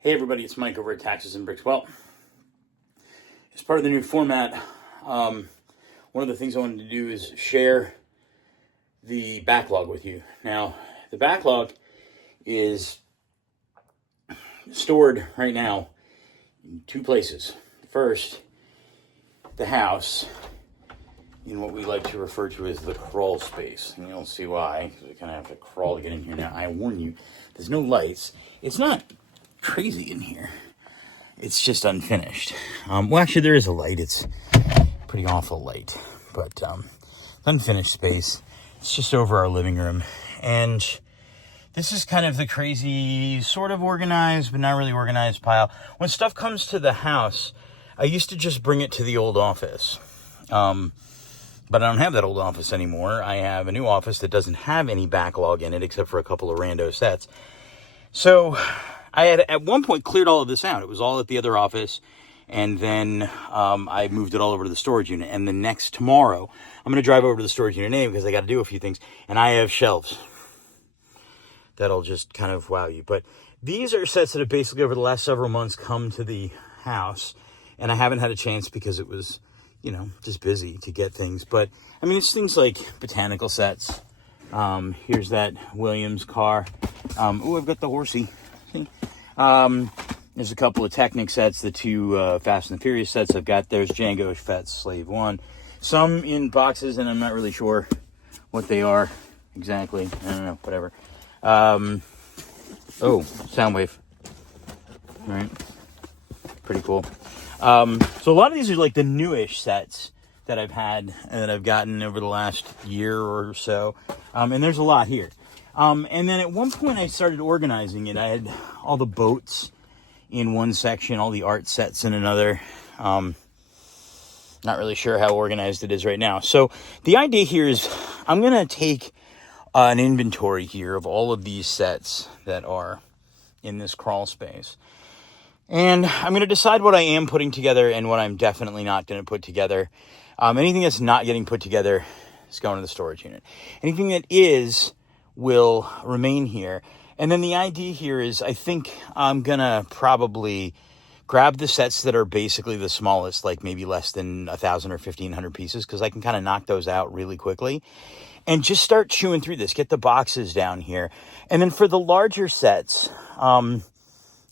Hey everybody, it's Mike over at Taxes and Bricks. Well, as part of the new format, one of the things I wanted to do is share the backlog with you. Now, the backlog is stored right now in two places. First, the house, in what we like to refer to as the crawl space. And you'll see why, because we kind of have to crawl to get in here. Now, I warn you, there's no lights. It's not crazy in here. It's just unfinished. Well, actually, there is a light. It's pretty awful light, but unfinished space. It's just over our living room, and this is kind of the crazy, sort of organized, but not really organized pile. When stuff comes to the house, I used to just bring it to the old office, but I don't have that old office anymore. I have a new office that doesn't have any backlog in it, except for a couple of rando sets. So I had at one point cleared all of this out. It was all at the other office, and then I moved it all over to the storage unit. And the tomorrow, I'm going to drive over to the storage unit anyway because I got to do a few things. And I have shelves that'll just kind of wow you. But these are sets that have basically over the last several months come to the house, and I haven't had a chance because it was, just busy to get things. But I mean, it's things like botanical sets. Here's that Williams car. I've got the horsey. There's a couple of Technic sets, the two Fast and the Furious sets I've got. There's Django Fett's Slave 1. Some in boxes, and I'm not really sure what they are exactly. I don't know, whatever. Soundwave. All right. Pretty cool. So a lot of these are like the newish sets that I've had and that I've gotten over the last year or so. And there's a lot here. And then at one point I started organizing it. I had all the boats in one section, all the art sets in another. Not really sure how organized it is right now. So the idea here is I'm going to take an inventory here of all of these sets that are in this crawl space. And I'm going to decide what I am putting together and what I'm definitely not going to put together. Anything that's not getting put together is going to the storage unit. Anything that is will remain here. And then the idea here is I think I'm going to probably grab the sets that are basically the smallest, like maybe less than 1,000 or 1,500 pieces, because I can kind of knock those out really quickly. And just start chewing through this, get the boxes down here. And then for the larger sets,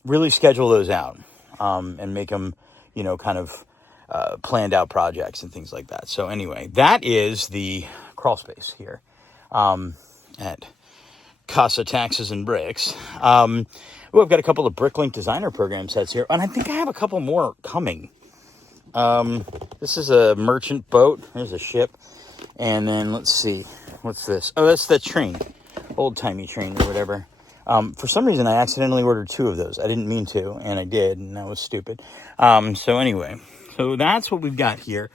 really schedule those out and make them, kind of planned out projects and things like that. So anyway, that is the crawl space here at Casa Taxes and Bricks. I've got a couple of Bricklink designer program sets here, and I think I have a couple more coming. This is a merchant boat. There's a ship. And then let's see, what's this? Oh, that's the train, old-timey train or whatever. For some reason, I accidentally ordered 2 of those. I didn't mean to, and I did, and that was stupid. So anyway, so that's what we've got here.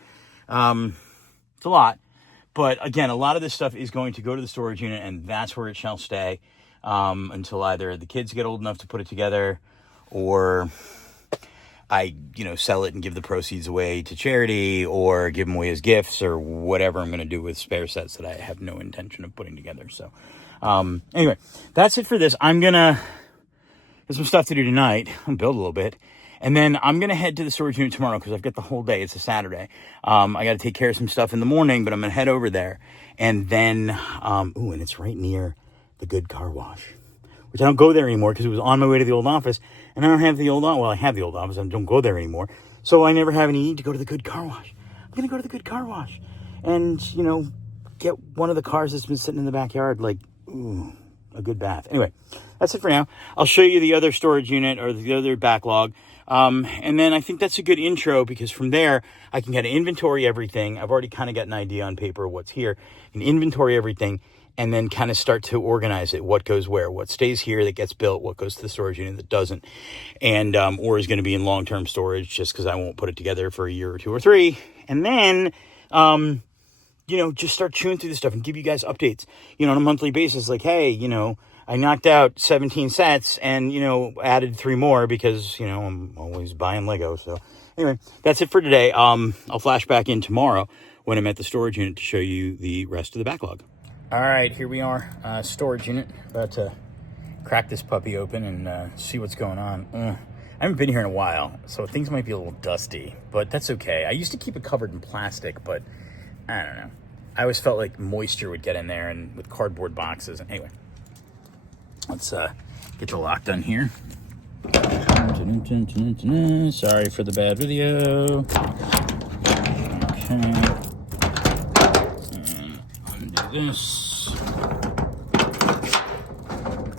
It's a lot. But again, a lot of this stuff is going to go to the storage unit, and that's where it shall stay until either the kids get old enough to put it together, or I, sell it and give the proceeds away to charity, or give them away as gifts, or whatever I'm going to do with spare sets that I have no intention of putting together. So anyway, that's it for this. There's some stuff to do tonight. I'll build a little bit. And then I'm going to head to the storage unit tomorrow because I've got the whole day. It's a Saturday. I got to take care of some stuff in the morning, but I'm going to head over there. And then, and it's right near the Good Car Wash, which I don't go there anymore because it was on my way to the old office. And I don't have the old office. Well, I have the old office. I don't go there anymore. So I never have any need to go to the Good Car Wash. I'm going to go to the Good Car Wash and, get one of the cars that's been sitting in the backyard, like, a good bath. Anyway, that's it for now. I'll show you the other storage unit or the other backlog. And then I think that's a good intro because from there I can kind of inventory everything. I've already kind of got an idea on paper of what's here, and inventory everything, and then kind of start to organize it. What goes where, what stays here that gets built, what goes to the storage unit that doesn't, and, or is going to be in long-term storage just because I won't put it together for a year or 2 or 3. And then, just start chewing through this stuff and give you guys updates, on a monthly basis. Like, hey, I knocked out 17 sets and, added 3 more because, I'm always buying Lego. So anyway, that's it for today. I'll flash back in tomorrow when I'm at the storage unit to show you the rest of the backlog. All right, here we are, storage unit, about to crack this puppy open and see what's going on. I haven't been here in a while, so things might be a little dusty, but that's okay. I used to keep it covered in plastic, but I don't know. I always felt like moisture would get in there, and with cardboard boxes. Anyway, let's get the lock done here. Sorry for the bad video. Okay. Undo this.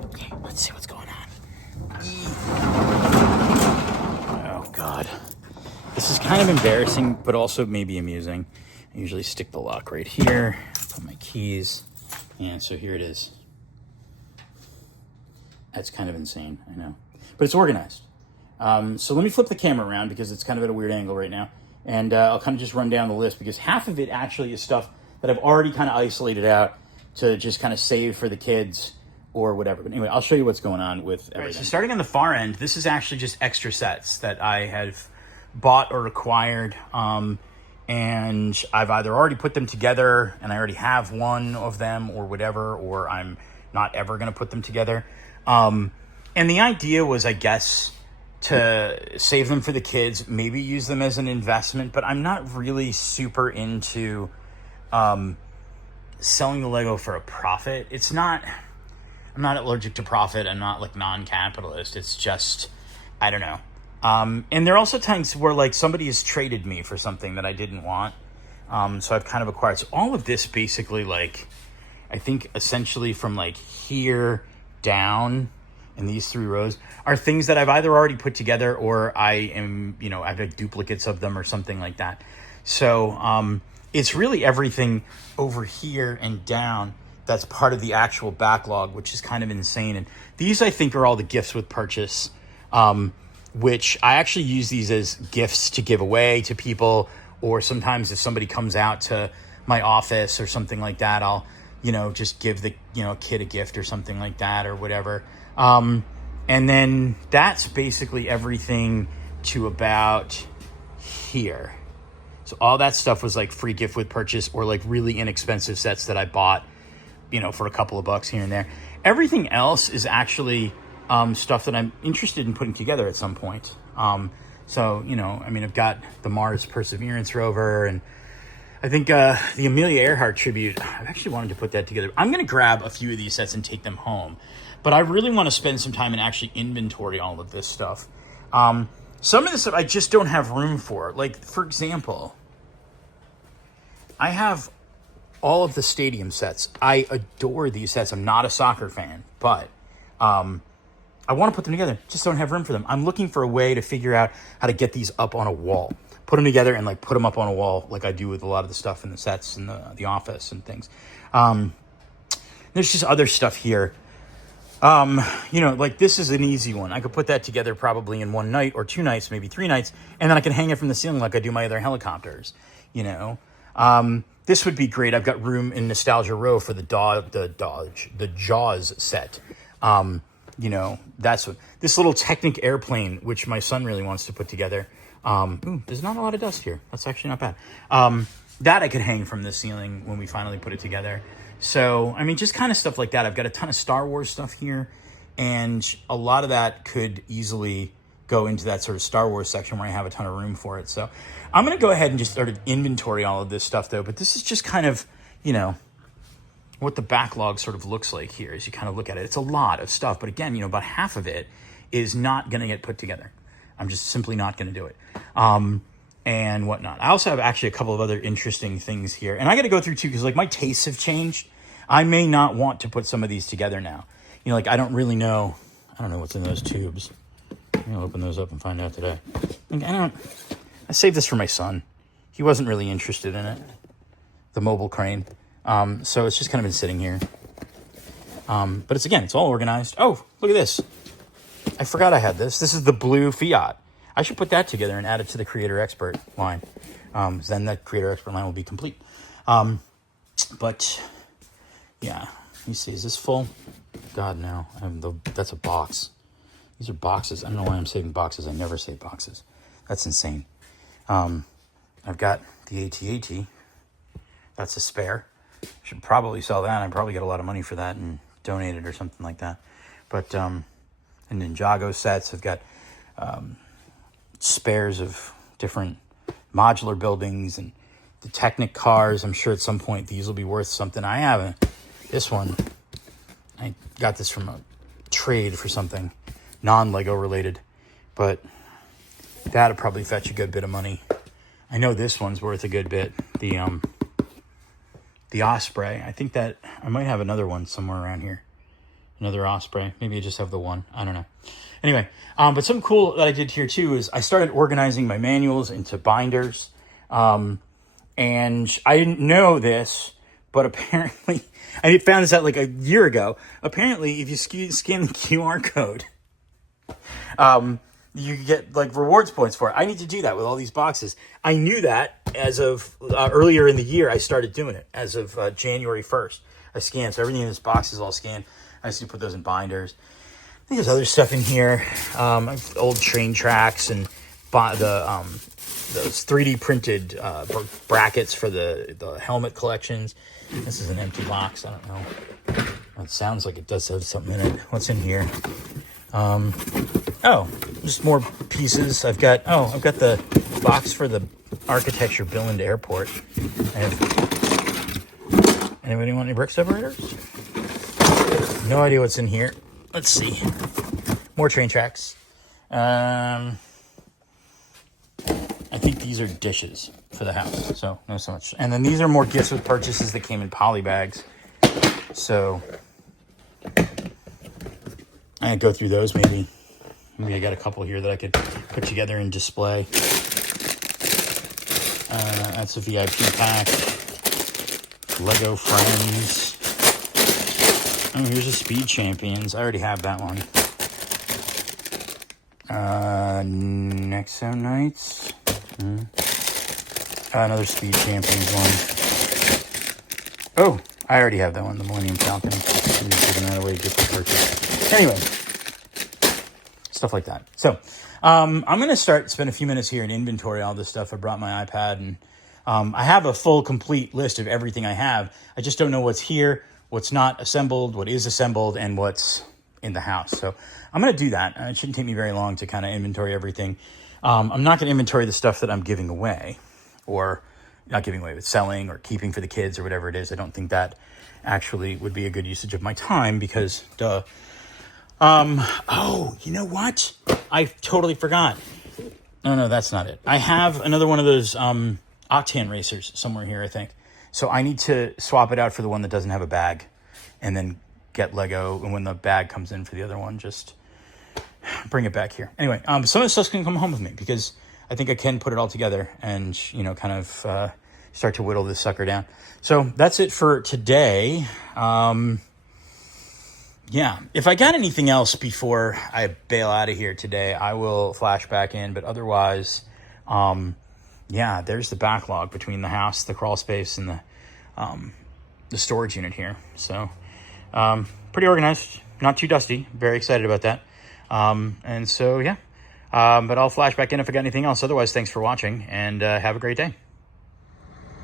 Okay, let's see what's going on. Oh, God. This is kind of embarrassing, but also maybe amusing. I usually stick the lock right here, put my keys, and so here it is. That's kind of insane, I know. But it's organized. So let me flip the camera around because it's kind of at a weird angle right now. And I'll kind of just run down the list because half of it actually is stuff that I've already kind of isolated out to just kind of save for the kids or whatever. But anyway, I'll show you what's going on with everything. Right, so starting on the far end, this is actually just extra sets that I have bought or acquired. And I've either already put them together and I already have one of them or whatever, or I'm not ever going to put them together. And the idea was, I guess, to save them for the kids, maybe use them as an investment, but I'm not really super into selling the Lego for a profit. I'm not allergic to profit. I'm not like non-capitalist. It's just, I don't know. And there are also times where like somebody has traded me for something that I didn't want. So I've kind of acquired. So all of this basically, like, I think essentially from like here down in these 3 rows are things that I've either already put together or I am, I've had duplicates of them or something like that. So it's really everything over here and down that's part of the actual backlog, which is kind of insane. And these, I think, are all the gifts with purchase, which I actually use these as gifts to give away to people, or sometimes if somebody comes out to my office or something like that, I'll, just give the, kid a gift or something like that or whatever. And then that's basically everything to about here. So all that stuff was like free gift with purchase or like really inexpensive sets that I bought, for a couple of bucks here and there. Everything else is actually stuff that I'm interested in putting together at some point. So, I've got the Mars Perseverance rover, and I think the Amelia Earhart tribute, I've actually wanted to put that together. I'm going to grab a few of these sets and take them home. But I really want to spend some time and actually inventory all of this stuff. Some of this stuff I just don't have room for. Like, for example, I have all of the stadium sets. I adore these sets. I'm not a soccer fan, but I want to put them together. Just don't have room for them. I'm looking for a way to figure out how to get these up on a wall. Put them together and, like, put them up on a wall like I do with a lot of the stuff in the sets in the office and things. There's just other stuff here. Like this is an easy one. I could put that together probably in 1 night or 2 nights, maybe 3 nights, and then I can hang it from the ceiling like I do my other helicopters, This would be great. I've got room in Nostalgia Row for the Jaws set. That's what, this little Technic airplane, which my son really wants to put together. There's not a lot of dust here. That's actually not bad. That I could hang from the ceiling when we finally put it together. So, just kind of stuff like that. I've got a ton of Star Wars stuff here, and a lot of that could easily go into that sort of Star Wars section where I have a ton of room for it. So I'm going to go ahead and just sort of inventory all of this stuff, though. But this is just kind of, what the backlog sort of looks like here as you kind of look at it. It's a lot of stuff. But again, about half of it is not going to get put together. I'm just simply not going to do it. And whatnot. I also have actually a couple of other interesting things here. And I got to go through, too, because, like, my tastes have changed. I may not want to put some of these together now. I don't really know. I don't know what's in those tubes. I'll open those up and find out today. I saved this for my son. He wasn't really interested in it. The mobile crane. So it's just kind of been sitting here. But it's all organized. Oh, look at this. I forgot I had this. This is the blue Fiat. I should put that together and add it to the Creator Expert line. Then that Creator Expert line will be complete. But yeah, let me see. Is this full? God, no. That's a box. These are boxes. I don't know why I'm saving boxes. I never save boxes. That's insane. I've got the AT-AT. That's a spare. I should probably sell that. I'd probably get a lot of money for that and donate it or something like that. But and Ninjago sets. I've got spares of different modular buildings and the Technic cars. I'm sure at some point these will be worth something. I haven't. This one, I got this from a trade for something non-Lego related, but that'll probably fetch a good bit of money. I know this one's worth a good bit. The Osprey. I think that I might have another one somewhere around here. Another Osprey. Maybe I just have the one. I don't know. Anyway, but something cool that I did here too is I started organizing my manuals into binders. And I didn't know this, but apparently, I found this out like a year ago. Apparently, if you scan the QR code, you get like rewards points for it. I need to do that with all these boxes. I knew that as of earlier in the year. I started doing it as of January 1st. I scanned, so everything in this box is all scanned. I just need to put those in binders. I think there's other stuff in here. Old train tracks and those 3D printed brackets for the helmet collections. This is an empty box. I don't know. It sounds like it does have something in it. What's in here? Oh, just more pieces. I've got the box for the architecture Billund Airport. Anybody want any brick separators? No idea what's in here. Let's see. More train tracks. I think these are dishes for the house, so no so much. And then these are more gifts with purchases that came in poly bags. So I go through those maybe. Maybe I got a couple here that I could put together and display. That's a VIP pack. Lego Friends. Oh, here's a Speed Champions. I already have that one. Nexo Knights. Another Speed Champions one. Oh, I already have that one. The Millennium Falcon. I'm just giving that away just for purchase. Anyway. Stuff like that. So, I'm going to spend a few minutes here and inventory all this stuff. I brought my iPad and I have a full, complete list of everything I have. I just don't know what's here, what's not assembled, what is assembled, and what's in the house. So I'm going to do that. It shouldn't take me very long to kind of inventory everything. I'm not going to inventory the stuff that I'm giving away, or not giving away, but selling or keeping for the kids or whatever it is. I don't think that actually would be a good usage of my time because, duh. Oh, you know what? I totally forgot. No, that's not it. I have another one of those Octane racers somewhere here, I think. So I need to swap it out for the one that doesn't have a bag and then get Lego. And when the bag comes in for the other one, just bring it back here. Anyway, some of the stuff's going to come home with me because I think I can put it all together and, kind of start to whittle this sucker down. So that's it for today. Yeah, if I got anything else before I bail out of here today, I will flash back in. But otherwise, there's the backlog between the house, the crawl space, and the storage unit here. So pretty organized, not too dusty. Very excited about that. But I'll flash back in if I got anything else. Otherwise, thanks for watching, and have a great day.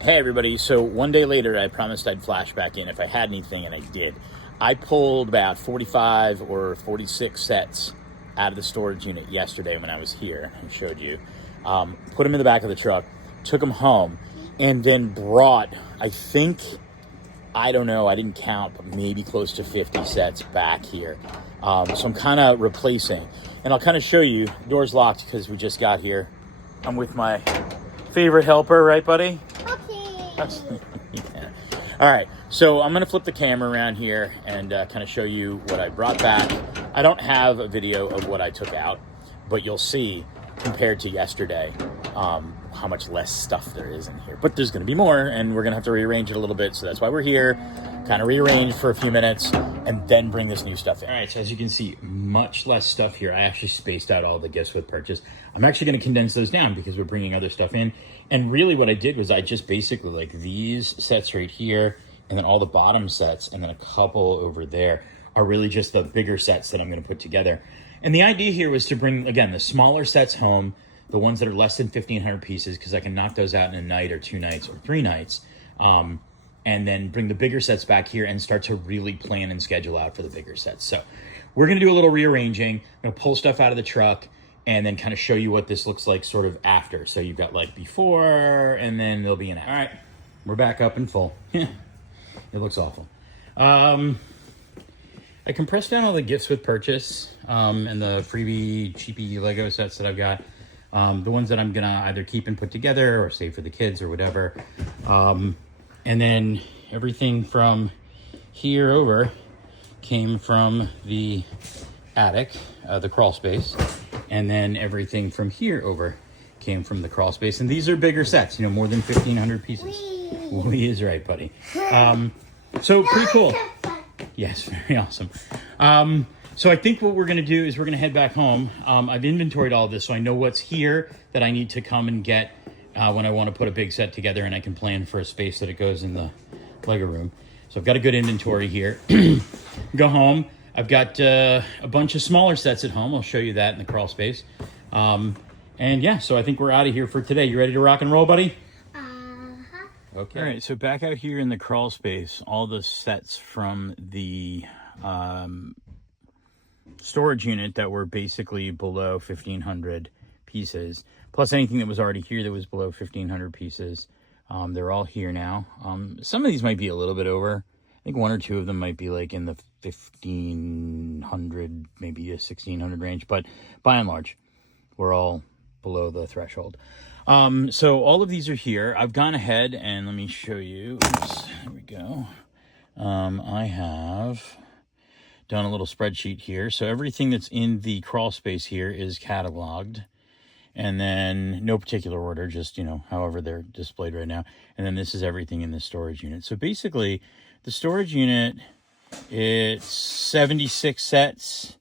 Hey, everybody. So one day later, I promised I'd flash back in if I had anything, and I did. I pulled about 45 or 46 sets out of the storage unit yesterday when I was here and showed you. Put them in the back of the truck, took them home, and then brought, I don't know, I didn't count, but maybe close to 50 sets back here. So I'm kind of replacing. And I'll kind of show you. Door's locked because we just got here. I'm with my favorite helper, right, buddy? Okay. Yeah. All right, so I'm going to flip the camera around here and kind of show you what I brought back. I don't have a video of what I took out, but you'll see compared to yesterday how much less stuff there is in here. But there's going to be more, and we're going to have to rearrange it a little bit, so that's why we're here. Kind of rearrange for a few minutes, and then bring this new stuff in. All right, so as you can see, much less stuff here. I actually spaced out all the gifts with purchase. I'm actually going to condense those down because we're bringing other stuff in. And really what I did was I just basically, like, these sets right here, and then all the bottom sets, and then a couple over there are really just the bigger sets that I'm going to put together. And the idea here was to bring, again, the smaller sets home, the ones that are less than 1,500 pieces, because I can knock those out in a night or 2 nights or 3 nights. and then bring the bigger sets back here and start to really plan and schedule out for the bigger sets. So we're going to do a little rearranging. I'm going to pull stuff out of the truck and then kind of show you what this looks like sort of after. So you've got like before, and then there'll be an after. All right, we're back up and full. It looks awful. I compressed down all the gifts with purchase and the freebie, cheapy Lego sets that I've got. The ones that I'm going to either keep and put together or save for the kids or whatever. And then everything from here over came from the attic, the crawl space. And then everything from here over came from the crawl space. And these are bigger sets, you know, more than 1,500 pieces. Wee is right, buddy. So pretty cool. Yes, very awesome. So I think what we're going to do is we're going to head back home. I've inventoried all of this, so I know what's here that I need to come and get when I want to put a big set together, and I can plan for a space that it goes in the Lego room. So I've got a good inventory here. Go home. I've got a bunch of smaller sets at home. I'll show you that in the crawl space. And yeah, so I think we're out of here for today. You ready to rock and roll, buddy? Okay. All right, so back out here in the crawl space, all the sets from the storage unit that were basically below 1,500 pieces, plus anything that was already here that was below 1,500 pieces. They're all here now. Some of these might be a little bit over. I think one or two of them might be like in the 1,500, maybe a 1,600 range, but by and large, we're all below the threshold. So all of these are here. I've gone ahead and let me show you. Oops, there we go. I have done a little spreadsheet here. So everything that's in the crawl space here is cataloged. And then no particular order, just, you know, however they're displayed right now. And then this is everything in the storage unit. So basically, the storage unit, it's 76 sets.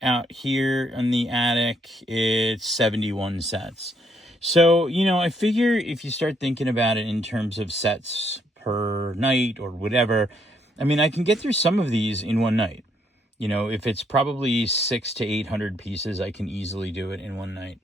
Out here in the attic, it's 71 sets. So, you know, I figure if you start thinking about it in terms of sets per night or whatever, I mean, I can get through some of these in one night. You know, if it's probably 600 to 800 pieces, I can easily do it in one night.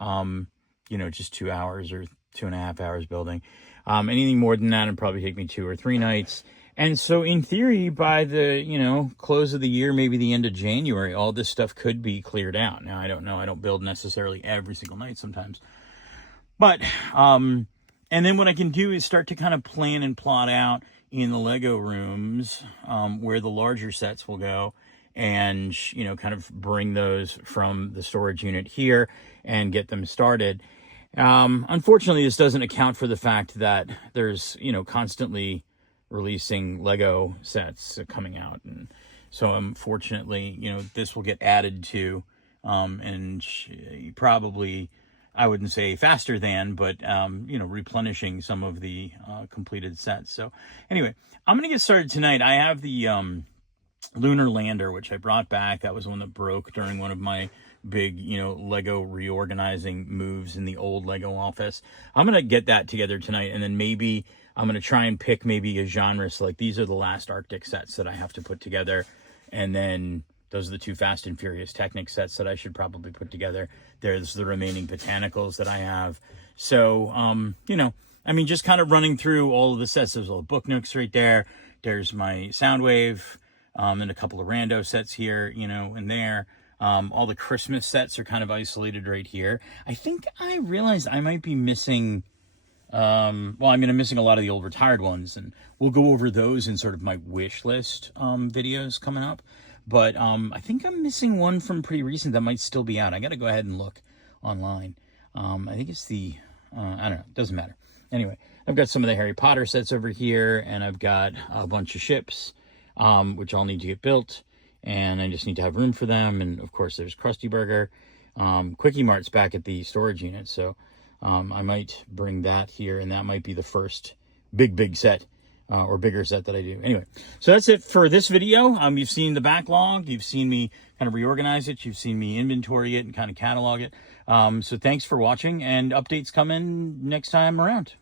You know, just 2 hours or 2.5 hours building. Anything more than that, it'd probably take me 2 or 3 nights. And so in theory, by the, you know, close of the year, maybe the end of January, all this stuff could be cleared out. Now, I don't know. I don't build necessarily every single night sometimes. But, and then what I can do is start to kind of plan and plot out in the Lego rooms, where the larger sets will go, and, you know, kind of bring those from the storage unit here and get them started. Unfortunately, this doesn't account for the fact that there's, you know, constantly releasing Lego sets coming out. And so unfortunately, you know, this will get added to, and probably, I wouldn't say faster than, but, you know, replenishing some of the completed sets. So anyway, I'm going to get started tonight. I have the lunar lander, which I brought back. That was one that broke during one of my big, you know, Lego reorganizing moves in the old Lego office. I'm going to get that together tonight, and then maybe I'm going to try and pick maybe a genre. So like these are the last Arctic sets that I have to put together, and then those are the 2 Fast and Furious Technic sets that I should probably put together. There's the remaining botanicals that I have. So, you know, I mean, just kind of running through all of the sets. There's all the book nooks right there. There's my Soundwave, and a couple of rando sets here, you know, and there. All the Christmas sets are kind of isolated right here. I think I realized I might be missing, missing a lot of the old retired ones, and we'll go over those in sort of my wish list videos coming up. But I think I'm missing one from pretty recent that might still be out. I got to go ahead and look online. I think it's the, I don't know, doesn't matter. Anyway, I've got some of the Harry Potter sets over here, and I've got a bunch of ships, which all need to get built, and I just need to have room for them. And of course, there's Krusty Burger. Quickie Mart's back at the storage unit, so I might bring that here, and that might be the first big set or bigger set that I do. Anyway, so that's it for this video. You've seen the backlog. You've seen me kind of reorganize it. You've seen me inventory it and kind of catalog it. So thanks for watching, and updates coming next time around.